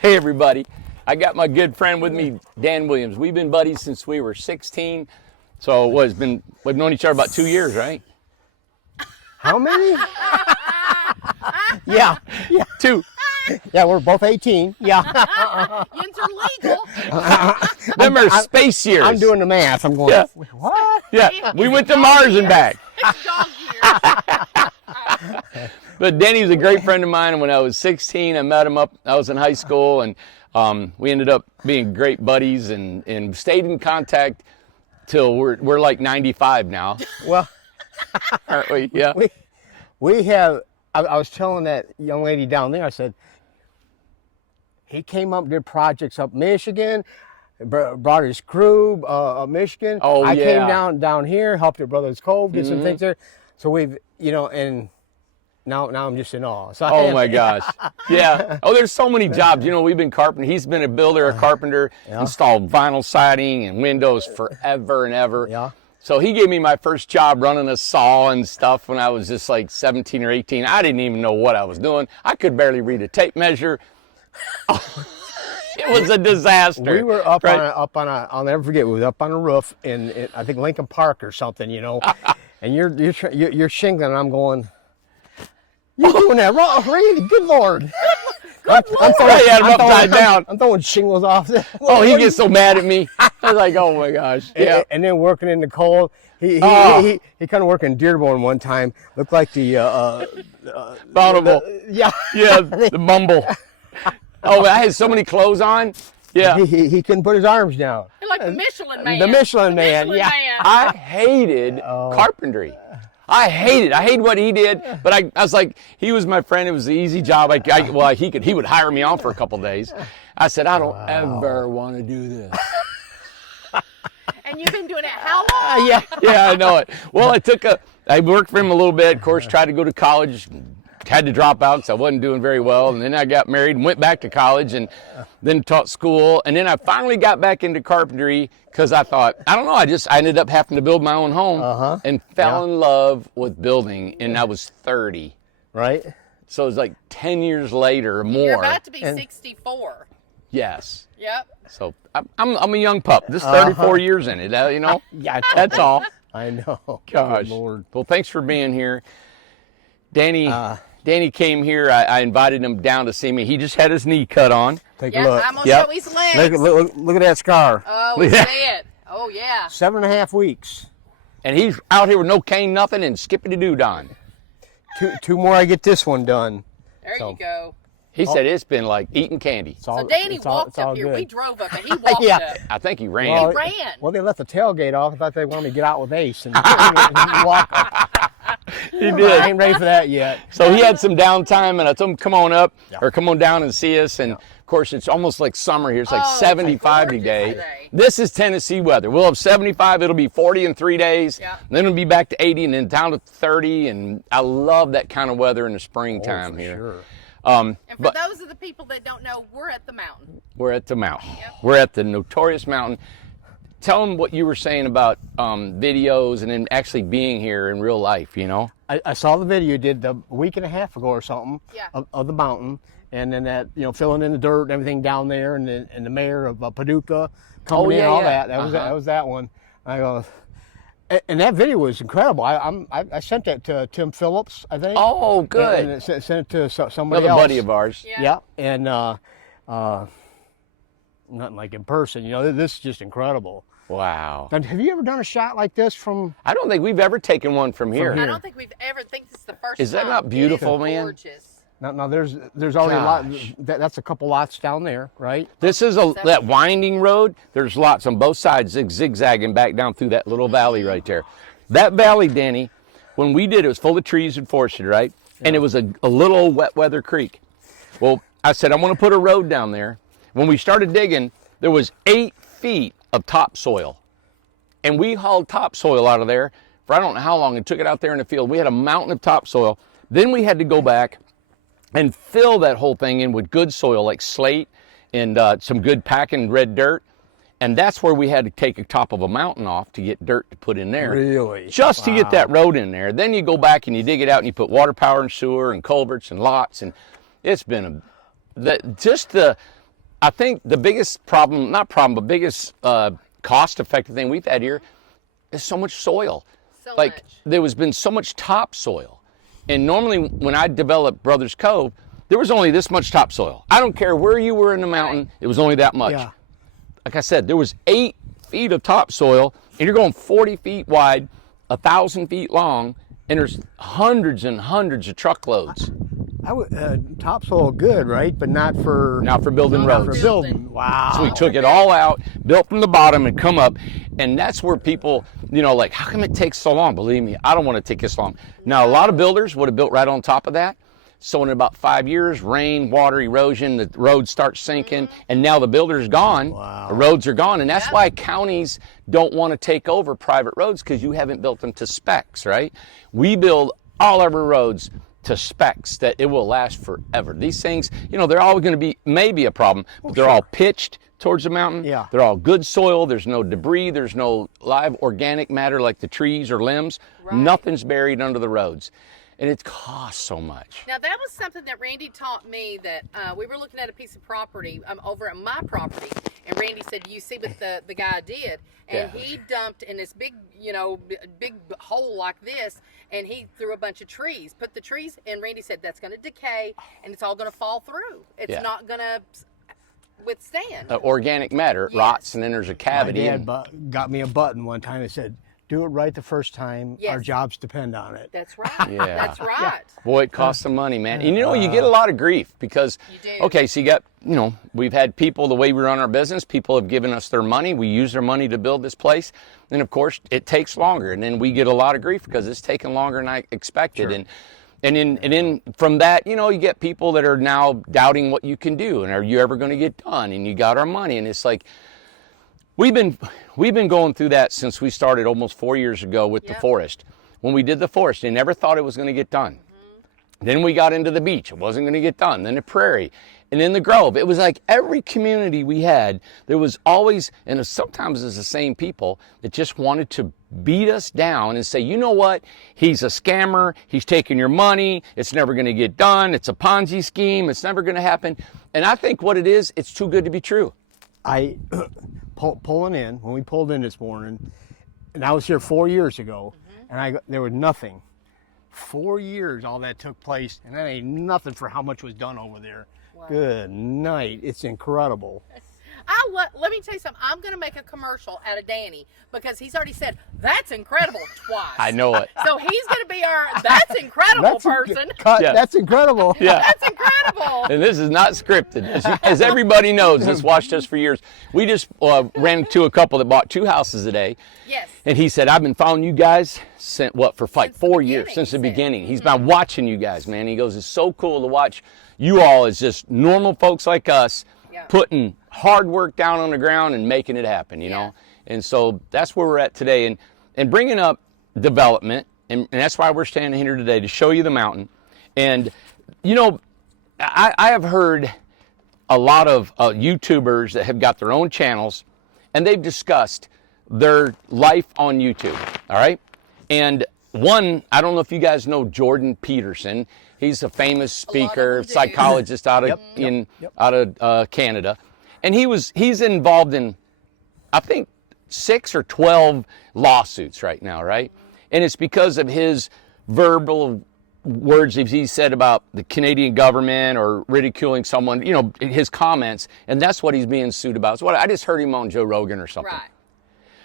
Hey everybody, I got my good friend with me, Dan Williams. We've been buddies since we were 16. So we've known each other about 2 years, right? How many? Yeah. 2. Yeah, we're both 18. Yeah. Yins are legal. Them are space years. I'm doing the math. I'm going, Yeah. what? Yeah, we went to Mars and back. It's dog years. But Danny's a great friend of mine, and when I was 16, I met him I was in high school, and we ended up being great buddies and stayed in contact till we're like 95 now, Well, aren't we? Yeah. we have, I was telling that young lady down there, I said, he came up, did projects up Michigan, brought his crew up Michigan. Oh, I yeah. came down here, helped at Brothers Cove, did some things there. So we've, and now I'm just in awe. So Oh my gosh. Yeah. Oh, there's so many jobs. We've been carpenter. He's been a builder, a carpenter, installed vinyl siding and windows forever and ever. Yeah. So he gave me my first job running a saw and stuff when I was just like 17 or 18. I didn't even know what I was doing. I could barely read a tape measure. It was a disaster. We were up right? on a, I'll never forget, we was up on a roof in I think Lincoln Park or something, and you're shingling, and I'm going, you're doing that wrong, really? Good Lord. I'm I had him upside down. I'm throwing shingles off. Oh, he gets so mad at me. I was like, oh my gosh. Yeah. And then working in the cold. He kind of worked in Dearborn one time. Looked like the Bountiful. yeah. Yeah, the mumble. Oh, I had so many clothes on. Yeah. He couldn't put his arms down. You're like the Michelin Man. The Michelin Man, Michelin yeah. Man. I hated carpentry. I hated what he did, but I was like, he was my friend. It was the easy job. He would hire me on for a couple days. I said, I don't ever want to do this. And you've been doing it how long? Yeah. Yeah, I know it. Well, I worked for him a little bit. Of course, tried to go to college, had to drop out because I wasn't doing very well. And then I got married and went back to college and then taught school. And then I finally got back into carpentry because I thought, I don't know, I ended up having to build my own home and fell in love with building. And I was 30. Right. So it was like 10 years later or more. You're about to be 64. Yes. Yep. So I'm a young pup. This 34 years in it, Yeah. That's all. I know. Gosh. Good Lord. Well, thanks for being here. Danny came here. I invited him down to see me. He just had his knee cut on. Take a Yep. look. I'm going to Yep. show his legs. Look at that scar. Oh, we see it. Oh, yeah. 7.5 weeks. And he's out here with no cane, nothing, and skippity-doo-don. Two more, I get this one done. There So- you go. He said it's been like eating candy. It's all, So Danny it's all- walked it's all up here. good. We drove up, and he walked Yeah. up. I think he ran. Well, He ran. Well, they left the tailgate off. I thought they wanted me to get out with Ace and walk up. He I did. ain't ready for that yet. So he had some downtime, and I told him, come on up, or come on down and see us. And, of course, it's almost like summer here. It's like Oh, it's 75 gorgeous today. today. This is Tennessee weather. We'll have 75. It'll be 40 in 3 days. Yeah. Then it'll be back to 80 and then down to 30. And I love that kind of weather in the springtime for here. sure. And for But those of the people that don't know, we're at the mountain. we're at the mountain. Yep. We're at the notorious mountain. Tell them what you were saying about videos and then actually being here in real life, I saw the video you did a week and a half ago or something Yeah. of the mountain, and then that filling in the dirt and everything down there, and the mayor of Paducah coming in, yeah, all yeah. that. That was that one. I go, and that video was incredible. I sent that to Tim Phillips, I think. Oh, good. And sent it to somebody Another else. buddy of ours. Yeah. Yeah, and nothing like in person. This is just incredible. Wow. Now, have you ever done a shot like this from? I don't think we've ever taken one from here. I don't think we've ever think this is the first Is that time. not beautiful, It is man? Gorgeous. Now there's already a lot. Gosh. That's a couple lots down there, right? This is that winding road. There's lots on both sides zigzagging back down through that little valley right there. That valley, Danny, when we did it was full of trees and forested, right? And it was a little old wet weather creek. Well, I said, I want to put a road down there. When we started digging, there was 8 feet of topsoil. And we hauled topsoil out of there for I don't know how long and took it out there in the field. We had a mountain of topsoil. Then we had to go back and fill that whole thing in with good soil like slate and some good packing red dirt. And that's where we had to take the top of a mountain off to get dirt to put in there. Really? Just to get that road in there. Then you go back and you dig it out and you put water, power, and sewer and culverts and lots. And it's been I think the biggest problem, not problem, but biggest cost-effective thing we've had here is so much soil. So Like much. there has been so much topsoil, and normally when I developed Brothers Cove, there was only this much topsoil. I don't care where you were in the mountain, it was only that much. Yeah. Like I said, there was 8 feet of topsoil, and you're going 40 feet wide, 1,000 feet long, and there's hundreds and hundreds of truckloads. I would topsoil good, right? But not for Now for building Not for roads. building. Wow. So we took it all out, built from the bottom and come up. And that's where people, like, how come it takes so long? Believe me, I don't want to take this long. Now, a lot of builders would have built right on top of that. So in about 5 years, rain, water, erosion, the roads start sinking. And now the builder's gone. Wow. The roads are gone. And that's why counties don't want to take over private roads, because you haven't built them to specs, right? We build all of our roads to specs that it will last forever. These things, they're all going to be maybe a problem, but they're all pitched towards the mountain. Yeah. They're all good soil. There's no debris. There's no live organic matter like the trees or limbs. Right. Nothing's buried under the roads. And it costs so much. Now that was something that Randy taught me. That we were looking at a piece of property over at my property, and Randy said, "You see what the guy did?" And Yeah. he dumped in this big, big hole like this, and he threw a bunch of trees. Put the trees, and Randy said that's going to decay, and it's all going to fall through. It's Yeah. not going to withstand. Organic matter Yes. rots, and then there's a My cavity. dad got me a button one time that said, "Do it right the first time. Yes. Our jobs depend on it." That's right. Yeah. That's right. Boy, it costs some money, man. And you get a lot of grief because, You do. okay, so you got, we've had people, the way we run our business, people have given us their money. We use their money to build this place. And of course, it takes longer. And then we get a lot of grief because it's taken longer than I expected. Sure. And then from that, you get people that are now doubting what you can do. And are you ever going to get done? And you got our money. And it's like, we've been going through that since we started almost 4 years ago with the Yep. forest. When we did the forest, they never thought it was going to get done. Then we got into the beach. It wasn't going to get done. Then the prairie. And then the grove. It was like every community we had, there was always, and sometimes it's the same people that just wanted to beat us down and say, you know what? He's a scammer. He's taking your money. It's never going to get done. It's a Ponzi scheme. It's never going to happen. And I think what it is, it's too good to be true. I pulling in when we pulled in this morning, and I was here 4 years ago, and there was nothing. 4 years, all that took place, and that ain't nothing for how much was done over there. Wow. Good night, it's incredible. Let me tell you something. I'm going to make a commercial out of Danny because he's already said that's incredible twice. I know it. So he's going to be our that's incredible person. Yeah. That's incredible. Yeah. That's incredible. And this is not scripted. As everybody knows, that's watched us for years. We just ran into a couple that bought 2 houses a day. Yes. And he said, I've been following you guys for like Since the 4 years, beginning, since the he said. beginning. He's been watching you guys, man. He goes, it's so cool to watch you all as just normal folks like us Yeah. putting hard work down on the ground and making it happen, you Yeah. know? And so that's where we're at today. And bringing up development, and that's why we're standing here today, to show you the mountain. And, I have heard a lot of YouTubers that have got their own channels, and they've discussed their life on YouTube, all right? And one, I don't know if you guys know Jordan Peterson. He's a famous speaker, them do. psychologist out of Canada. And he's involved in, I think, 6 or 12 lawsuits right now, right? And it's because of his verbal words he said about the Canadian government or ridiculing someone, his comments, and that's what he's being sued about. So I just heard him on Joe Rogan or something. Right.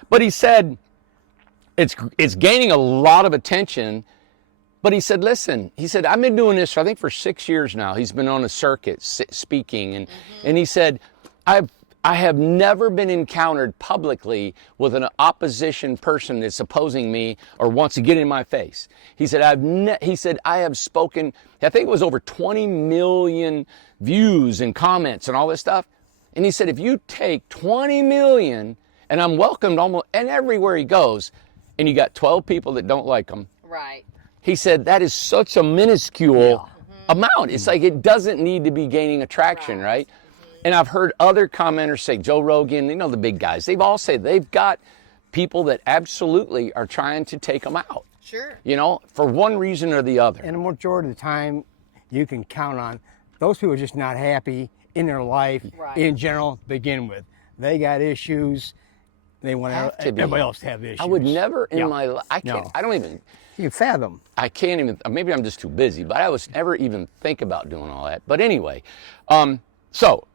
But he said it's gaining a lot of attention. But he said, listen, I've been doing this, I think, for 6 years now. He's been on a circuit speaking. And he said, I have never been encountered publicly with an opposition person that's opposing me or wants to get in my face. He said, I have spoken, I think it was over 20 million views and comments and all this stuff. And he said, if you take 20 million, and I'm welcomed almost, and everywhere he goes, and you got 12 people that don't like him. Right. He said, that is such a minuscule amount. It's like it doesn't need to be gaining attraction, right? And I've heard other commenters say, Joe Rogan, the big guys, they've all said they've got people that absolutely are trying to take them out, Sure. for one reason or the other. And the majority of the time, you can count on those people are just not happy in their life Right. in general to begin with. They got issues. They want Have to be. everybody else to have issues. I would never in Yeah. my life, I can't, No. I don't even, You fathom. I can't even, maybe I'm just too busy, but I was never even think about doing all that. But anyway, so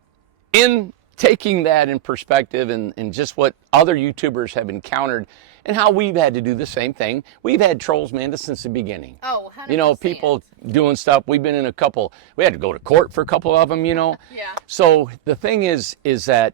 in taking that in perspective and just what other YouTubers have encountered and how we've had to do the same thing, we've had trolls, Amanda, since the beginning. Oh, 100%. You know, people doing stuff. We've been in a couple, we had to go to court for a couple of them, you know. Yeah. So the thing is that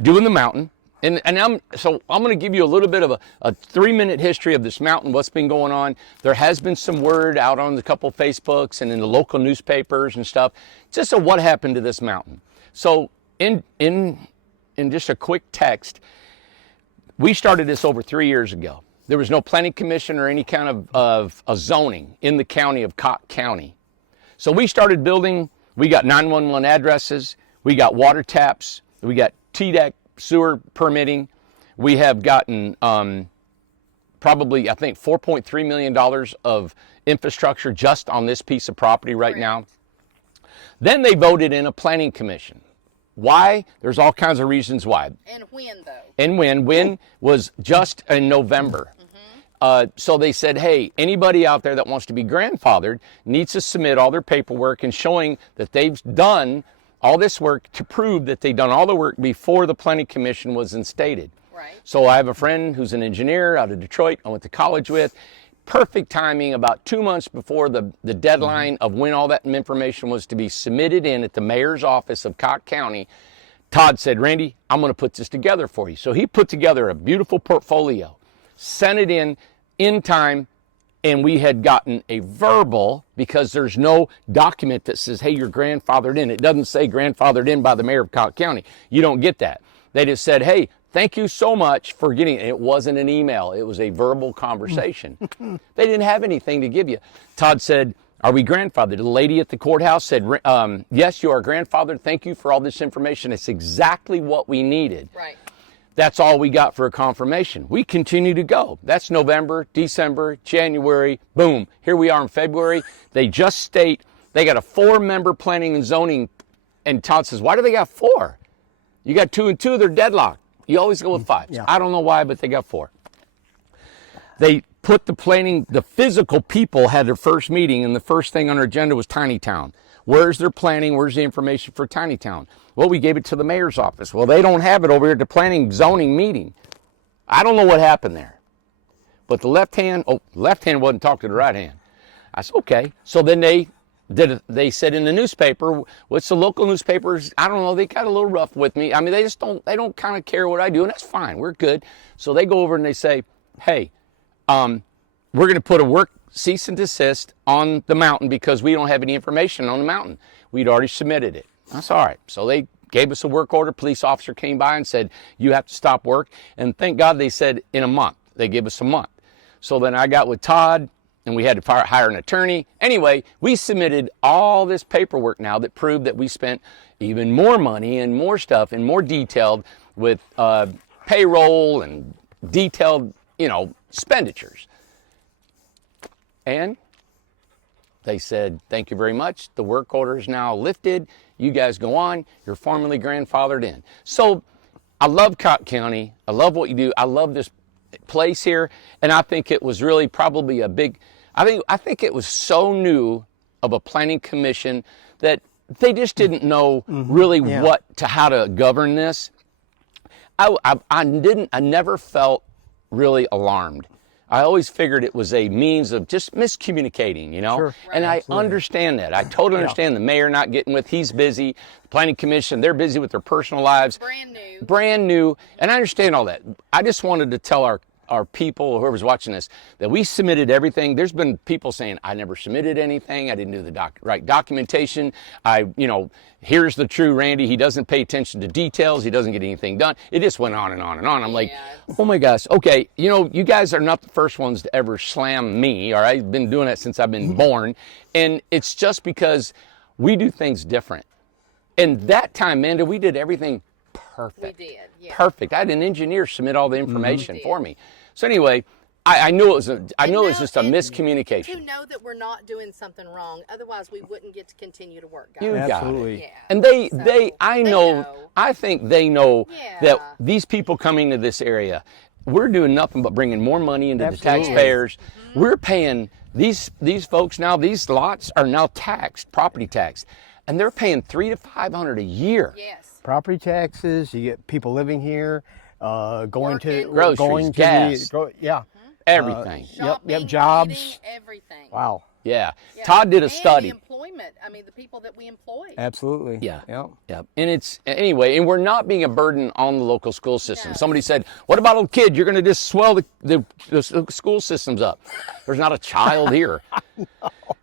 doing the mountain, and I'm going to give you a little bit of a 3-minute history of this mountain, what's been going on. There has been some word out on a couple Facebooks and in the local newspapers and stuff, just of what happened to this mountain. So in just a quick text, we started this over 3 years ago. There was no planning commission or any kind of zoning in the county of Cocke County. So we started building, we got 911 addresses, we got water taps, we got TDEC sewer permitting. We have gotten probably, I think, $4.3 million of infrastructure just on this piece of property right now. Then they voted in a planning commission. Why? There's all kinds of reasons why. And when, though? And when was just in November. So they said, hey, anybody out there that wants to be grandfathered needs to submit all their paperwork and showing that they've done all this work to prove that they've done all the work before the planning commission was instated. Right. So I have a friend who's an engineer out of Detroit I went to college with. Perfect timing, about 2 months before the deadline of when all that information was to be submitted in at the mayor's office of Cocke County. Todd said, Randy, I'm going to put this together for you. So he put together a beautiful portfolio, sent it in time, and we had gotten a verbal, because there's no document that says, hey, you're grandfathered in. It doesn't say grandfathered in by the mayor of Cocke County. You don't get that. They just said, hey, thank you so much for getting it. It wasn't an email. It was a verbal conversation. They didn't have anything to give you. Todd said, are we grandfathered? The lady at the courthouse said, yes, you are grandfathered. Thank you for all this information. It's exactly what we needed. Right. That's all we got for a confirmation. We continue to go. That's November, December, January, boom. Here we are in February. They just state they got a 4-member planning and zoning. And Todd says, why do they got 4? You got 2 and 2, they're deadlocked. You always go with 5. Yeah. I don't know why, but they got 4. They put the planning, the physical people had their first meeting, and the first thing on our agenda was Tiny Town. Where's their planning? Where's the information for Tiny Town? Well, we gave it to the mayor's office. Well, they don't have it over here at the planning zoning meeting. I don't know what happened there. But the left hand wasn't talking to the right hand. I said, okay. So then they said in the newspaper, what's the local newspapers? I don't know. They got a little rough with me. I mean, they don't kind of care what I do, and that's fine. We're good. So they go over and they say, hey, we're going to put a work cease and desist on the mountain because we don't have any information on the mountain. We'd already submitted it. That's all right. So they gave us a work order. Police officer came by and said, you have to stop work. And thank God they said in a month. They gave us a month. So then I got with Todd, and we had to hire an attorney. Anyway, we submitted all this paperwork now that proved that we spent even more money and more stuff and more detailed with payroll and detailed, expenditures. And they said, thank you very much. The work order is now lifted. You guys go on. You're formally grandfathered in. So I love Cocke County. I love what you do. I love this place here. And I think it was really probably a big, I think it was so new of a planning commission that they just didn't know really how to govern this. I never felt really alarmed. I always figured it was a means of just miscommunicating, Sure. And Right. I understand that. I totally understand the mayor not getting with, he's busy, the planning commission, they're busy with their personal lives. Brand new, and I understand all that. I just wanted to tell our people, whoever's watching this, that we submitted everything. There's been people saying, I never submitted anything, I didn't do the right documentation, here's the true Randy, he doesn't pay attention to details, he doesn't get anything done. It just went on and on and on. I'm like, oh my gosh, okay, you guys are not the first ones to ever slam me, all right? I've been doing that since I've been born, and it's just because we do things different. And that time, Amanda, we did everything perfect. We did, yeah. Perfect. I had an engineer submit all the information for me. So anyway, I knew it was I knew it was know- just a and miscommunication. To know that we're not doing something wrong, otherwise we wouldn't get to continue to work, guys. You got it. Absolutely. Yeah. And I They know, I think they know Yeah. that these people coming to this area, we're doing nothing but bringing more money into Absolutely. the taxpayers. We're paying these folks now. These lots are now taxed, property taxed, and they're paying $300 to $500 a year. Yes. Property taxes. You get people living here, going to Working. Groceries, going to gas. yeah. Everything. Shopping, jobs. eating, everything. Wow. Yeah. Yeah. Todd did a And study. the employment. I mean, the people that we employ. Absolutely. Yeah. Yep. Yep. And it's anyway, and we're not being a burden on the local school system. No. Somebody said, "What about old kids? You're going to just swell the school systems up." There's not a child here,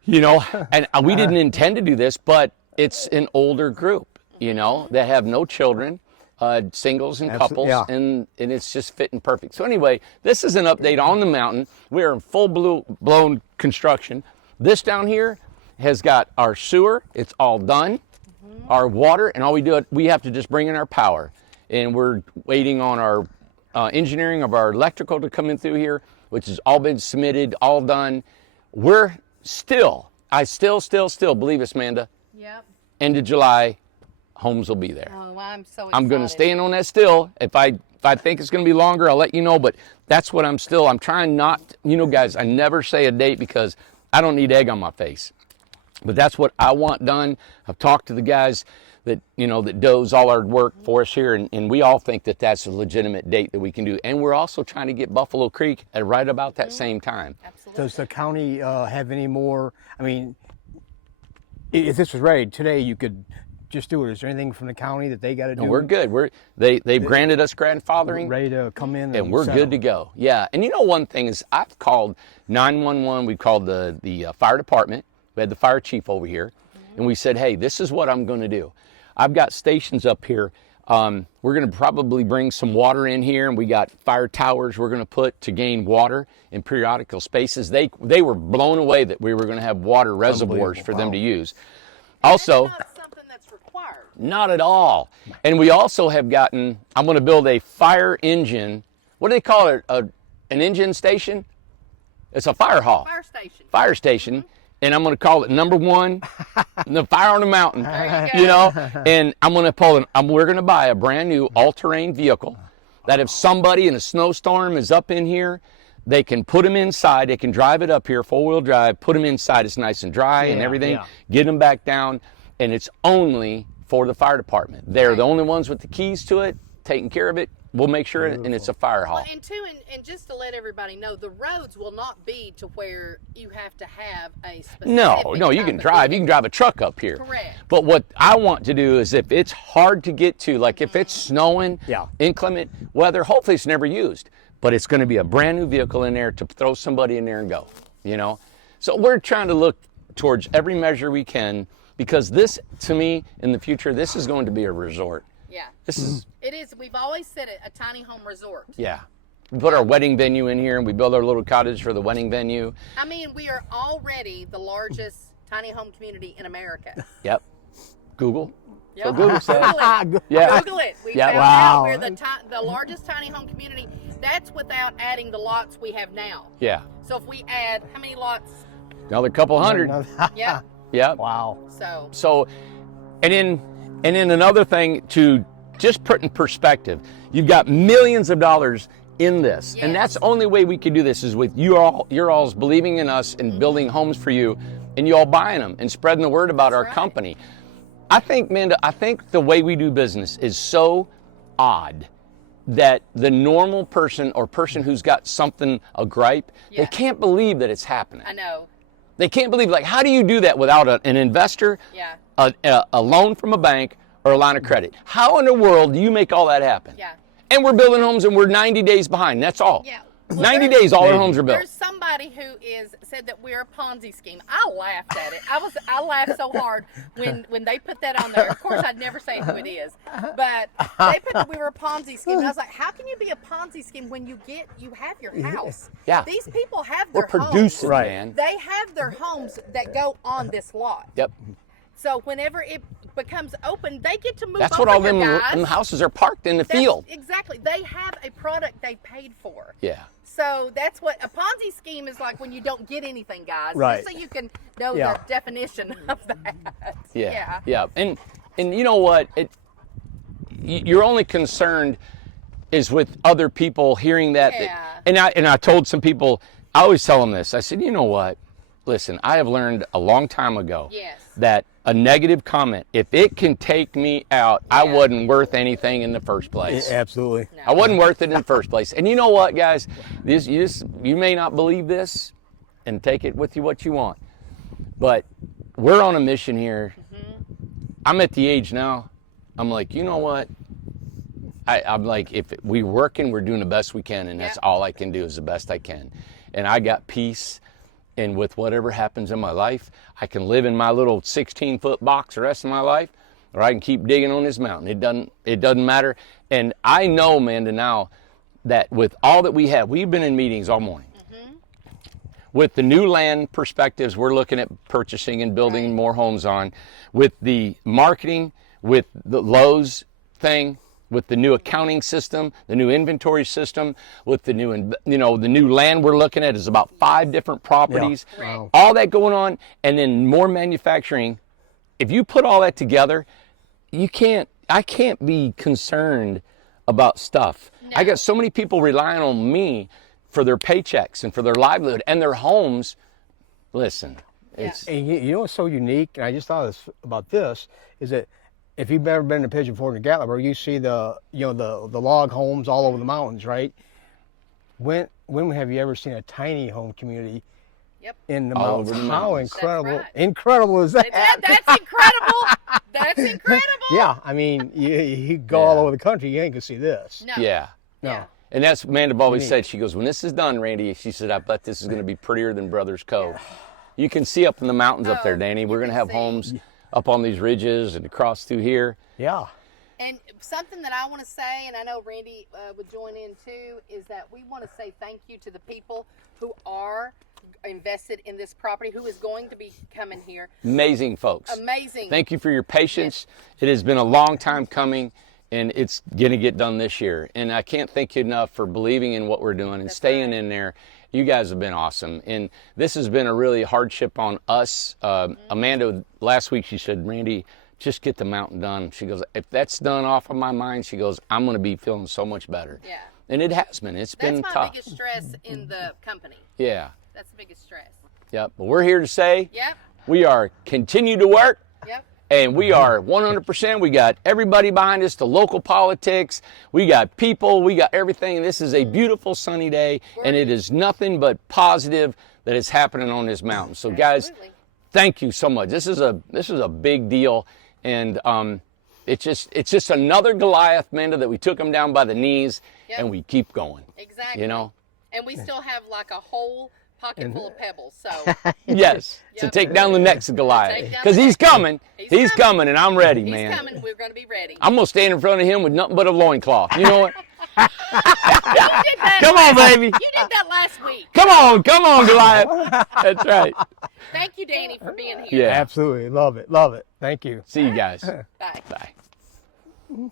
you know. And we didn't intend to do this, but it's an older group, you know, that have no children, singles and couples, yeah. and it's just fitting perfect. So anyway, this is an update on the mountain. We are in full blown construction. This down here has got our sewer. It's all done. Our water, and all we have to just bring in our power. And we're waiting on our engineering of our electrical to come in through here, which has all been submitted, all done. We're still, I still believe us, Amanda, Yep. end of July, homes will be there. Oh, I'm so excited. I'm going to stand on that still. If I think it's going to be longer, I'll let you know. But that's what I'm trying not, you know, guys, I never say a date because I don't need egg on my face. But that's what I want done. I've talked to the guys that, you know, that does all our work for us here, and we all think that that's a legitimate date that we can do. And we're also trying to get Buffalo Creek at right about that same time. Absolutely. Does the county have any more? I mean, if this was ready today, you could just do it. Is there anything from the county that they got to do? And we're good. They've granted us grandfathering. ready to come in, And we're good to go. Yeah. And you know, one thing is I've called 911. We called the fire department. We had the fire chief over here. And we said, hey, this is what I'm going to do. I've got stations up here. We're going to probably bring some water in here. And we got fire towers we're going to put to gain water in periodical spaces. They were blown away that we were going to have water reservoirs for them to use. Also, That's not something that's required. not at all. And we also have gotten, I'm going to build a fire engine. What do they call it? An engine station? It's a fire hall. Fire station. Fire station. And I'm going to call it number one, the fire on the mountain. There you You go. know, and I'm going to we're going to buy a brand new all-terrain vehicle that if somebody in a snowstorm is up in here, they can put them inside. They can drive it up here, four-wheel drive, put them inside. It's nice and dry and Yeah, everything. yeah. Get them back down. And it's only for the fire department. They're the only ones with the keys to it, taking care of it. We'll make sure, and it's a fire hall. Well, and just to let everybody know, the roads will not be to where you have to have a specific No, you type can of drive. You vehicle. can drive a truck up here. Correct. But what I want to do is if it's hard to get to, like if it's snowing, Yeah. inclement weather, hopefully it's never used. But it's going to be a brand new vehicle in there to throw somebody in there and go, you know? So we're trying to look towards every measure we can because this, to me, in the future, this is going to be a resort. Yeah. This is, It is. We've always said it, a tiny home resort. yeah. We put our wedding venue in here and we build our little cottage for the wedding venue. I mean, we are already the largest tiny home community in America. Yep. Google. Yep. So Google said. Google it. Yeah. Google it. We Yeah. found Wow. out we're the largest tiny home community. That's without adding the lots we have now. Yeah. So if we add, how many lots? Another couple hundred. Yeah. Yep. Wow. So And then another thing to just put in perspective, you've got millions of dollars in this. And that's the only way we can do this is with you all's believing in us and building homes for you and you all buying them and spreading the word about our right. company. I think, Amanda, the way we do business is so odd that the normal person or person who's got something, a gripe, they Yeah. can't believe that it's happening. I know. They can't believe, like, how do you do that without an investor, Yeah. a loan from a bank, or a line of credit? How in the world do you make all that happen? Yeah. And we're building homes and we're 90 days behind. That's all. Yeah. 90 days, all our homes are built. There's somebody who said that we're a Ponzi scheme. I laughed at it. I laughed so hard when they put that on there. Of course, I'd never say who it is, but they put that we were a Ponzi scheme. And I was like, how can you be a Ponzi scheme when you have your house? Yeah. These people have their We're producing, Right. man. They have their homes that go on this lot. Yep. So becomes open, they get to move That's over what all here, them guys. houses are parked in the That's- field. Exactly. They have a product they paid for. Yeah. So that's what a Ponzi scheme is like when you don't get anything, guys. Right. Just so you can know Yeah. the definition of that. Yeah. Yeah. And you know what? You're only concerned is with other people hearing that. Yeah. And I told some people, I always tell them this. I said, you know what? Listen, I have learned a long time ago Yes. that a negative comment, if it can take me out, I Yeah. wasn't worth anything in the first place. Absolutely. I wasn't worth it in the first place. And you know what, guys? You may not believe this, and take it with you what you want. But we're on a mission here. I'm at the age now, I'm like, you know what? I'm like, if we're working, we're doing the best we can, and that's Yeah. all I can do is the best I can. And I got peace, and with whatever happens in my life, I can live in my little 16-foot box the rest of my life, or I can keep digging on this mountain. It doesn't matter. And I know, Amanda, now that with all that we have, we've been in meetings all morning. With the new land perspectives we're looking at purchasing and building Right. more homes on, with the marketing, with the Lowe's thing, with the new accounting system, the new inventory system, with the new, the new land we're looking at is about 5 different properties. Yeah. Wow. All that going on, and then more manufacturing. If you put all that together, I can't be concerned about stuff. I got so many people relying on me for their paychecks and for their livelihood and their homes. Listen, it's And you know what's so unique, and I just thought about this, is that if you've ever been to Pigeon Forge and Gatlinburg, you see the log homes all over the mountains, right? When have you ever seen a tiny home community Yep. in the All mountains? over the How mountains. That's incredible! right. Incredible is that? That's incredible. That's incredible. Yeah, I mean, you go all over the country, you ain't gonna see this. No. yeah. No. Yeah. And that's Amanda always said. She goes, when this is done, Randy, she said, I bet this is going to be prettier than Brothers Cove. You can see up in the mountains up there, Oh, Danny. We're you going to can have see. homes up on these ridges and across through here. Yeah. And something that I want to say, and I know Randy would join in too, is that we want to say thank you to the people who are invested in this property, who is going to be coming here. Amazing folks. Amazing. Thank you for your patience. It has been a long time coming, and it's going to get done this year. And I can't thank you enough for believing in what we're doing and staying in there. You guys have been awesome. And this has been a really hardship on us. Amanda, last week she said, Randy, just get the mountain done. She goes, if that's done off of my mind, she goes, I'm going to be feeling so much better. Yeah. And it has been. It's been That's my tough. biggest stress in the company. Yeah. That's the biggest stress. Yep. But we're here to say Yep. we are continue to work. Yep. And we are 100%. We got everybody behind us, the local politics. We got people. We got everything. This is a beautiful sunny day, and it is nothing but positive that is happening on this mountain. So, guys, Absolutely. thank you so much. This is a big deal, and it's just another Goliath, Amanda, that we took him down by the knees, Yep. and we keep going. Exactly. You know. And we still have like a whole pocket full of pebbles. So Yes. To Yep. take down the next take Goliath, down because the he's next- coming. He's He's coming. coming, and I'm ready, he's man. coming. We're going to be ready. I'm gonna stand in front of him with nothing but a loincloth. You know what? You did that Come on, baby. You did that last week. Come on, Goliath. That's right. Thank you, Danny, for being here. Yeah. Absolutely. Love it. Love it. Thank you. See you guys. Bye. Bye.